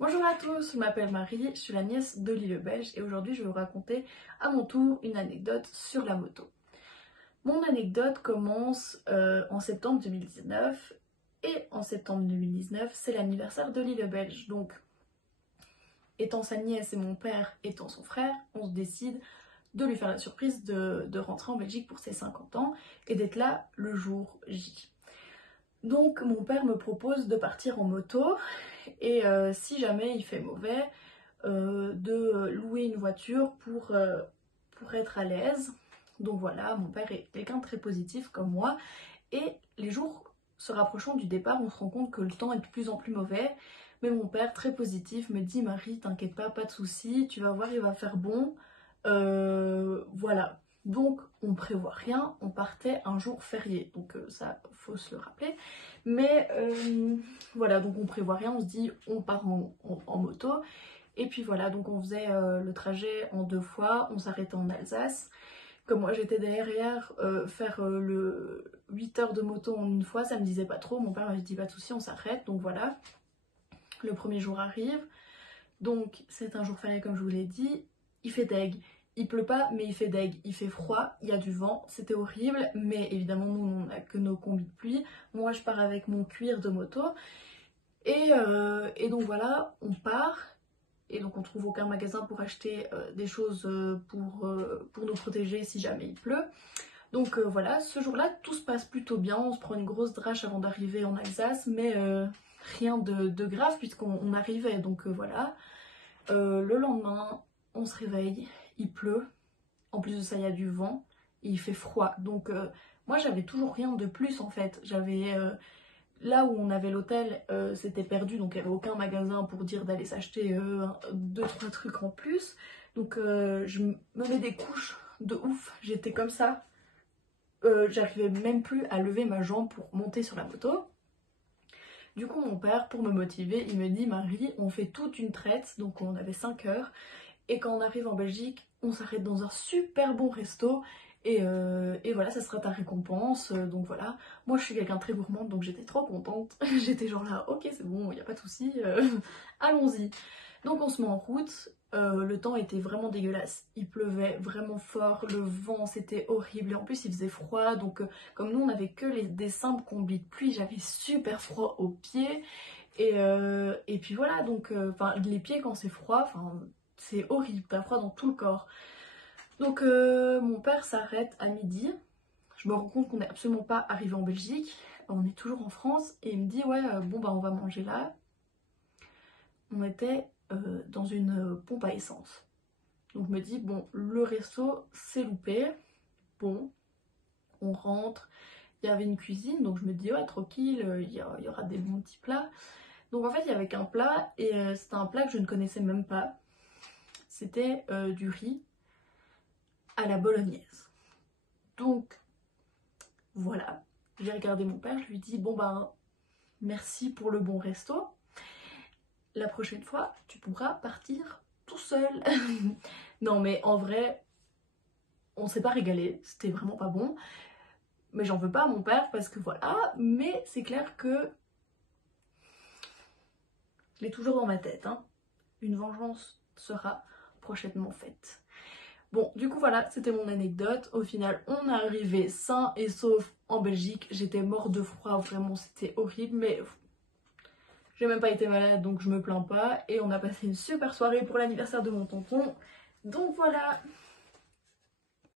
Bonjour à tous, je m'appelle Marie, je suis la nièce d'Oli le Belge et aujourd'hui je vais vous raconter à mon tour une anecdote sur la moto. Mon anecdote commence en septembre 2019 et en septembre 2019 c'est l'anniversaire d'Oli le Belge. Donc étant sa nièce et mon père étant son frère, on se décide de lui faire la surprise de rentrer en Belgique pour ses 50 ans et d'être là le jour J. Donc mon père me propose de partir en moto et si jamais il fait mauvais, de louer une voiture pour être à l'aise. Donc voilà, mon père est quelqu'un de très positif comme moi et les jours se rapprochant du départ, on se rend compte que le temps est de plus en plus mauvais. Mais mon père, très positif, me dit Marie, t'inquiète pas de soucis, tu vas voir, il va faire bon. Voilà. Donc on prévoit rien, on partait un jour férié, donc ça faut se le rappeler. Mais voilà, donc on prévoit rien, on se dit on part en moto. Et puis voilà, donc on faisait le trajet en 2 fois, on s'arrêtait en Alsace. Comme moi j'étais derrière, faire le 8 heures de moto en une fois, ça me disait pas trop. Mon père m'avait dit pas de soucis, on s'arrête, donc voilà. Le premier jour arrive, donc c'est un jour férié comme je vous l'ai dit, il fait deg. Il pleut pas, mais il fait deg, il fait froid, il y a du vent, c'était horrible, mais évidemment nous on n'a que nos combis de pluie. Moi je pars avec mon cuir de moto, et donc voilà, on part, et donc on trouve aucun magasin pour acheter des choses pour nous protéger si jamais il pleut. Donc voilà, ce jour-là tout se passe plutôt bien, on se prend une grosse drache avant d'arriver en Alsace, mais rien de grave puisqu'on arrivait, donc voilà. Le lendemain, on se réveille, il pleut, en plus de ça il y a du vent, et il fait froid. Donc moi j'avais toujours rien de plus en fait, j'avais... là où on avait l'hôtel, c'était perdu, donc il n'y avait aucun magasin pour dire d'aller s'acheter 2-3 trucs en plus. Donc je me mets des couches de ouf, j'étais comme ça. J'arrivais même plus à lever ma jambe pour monter sur la moto. Du coup mon père, pour me motiver, il me dit Marie, on fait toute une traite, donc on avait 5 heures. Et quand on arrive en Belgique, on s'arrête dans un super bon resto. Et voilà, ça sera ta récompense. Donc voilà, moi je suis quelqu'un de très gourmande, donc j'étais trop contente. J'étais genre là, ok c'est bon, il n'y a pas de souci, allons-y. Donc on se met en route, le temps était vraiment dégueulasse. Il pleuvait vraiment fort, le vent c'était horrible. Et en plus il faisait froid, donc comme nous on avait que des simples combis de pluie, j'avais super froid aux pieds. Et puis voilà, donc les pieds quand c'est froid, c'est horrible, t'as froid dans tout le corps. Donc mon père s'arrête à midi. Je me rends compte qu'on n'est absolument pas arrivé en Belgique. On est toujours en France. Et il me dit ouais bon bah on va manger là. On était dans une pompe à essence. Donc je me dis bon le resto c'est loupé. Bon on rentre. Il y avait une cuisine donc je me dis ouais tranquille il y aura des bons petits plats. Donc en fait il y avait qu'un plat et c'était un plat que je ne connaissais même pas. C'était du riz à la bolognaise. Donc voilà, j'ai regardé mon père, je lui dis bon ben merci pour le bon resto. La prochaine fois, tu pourras partir tout seul. Non mais en vrai, on s'est pas régalé, c'était vraiment pas bon. Mais j'en veux pas à mon père parce que voilà, mais c'est clair que il est toujours dans ma tête, hein. Une vengeance sera prochainement faite. Bon, du coup voilà, c'était mon anecdote. Au final, on est arrivé sain et sauf en Belgique. J'étais morte de froid, vraiment, c'était horrible, mais j'ai même pas été malade, donc je me plains pas. Et on a passé une super soirée pour l'anniversaire de mon tonton. Donc voilà.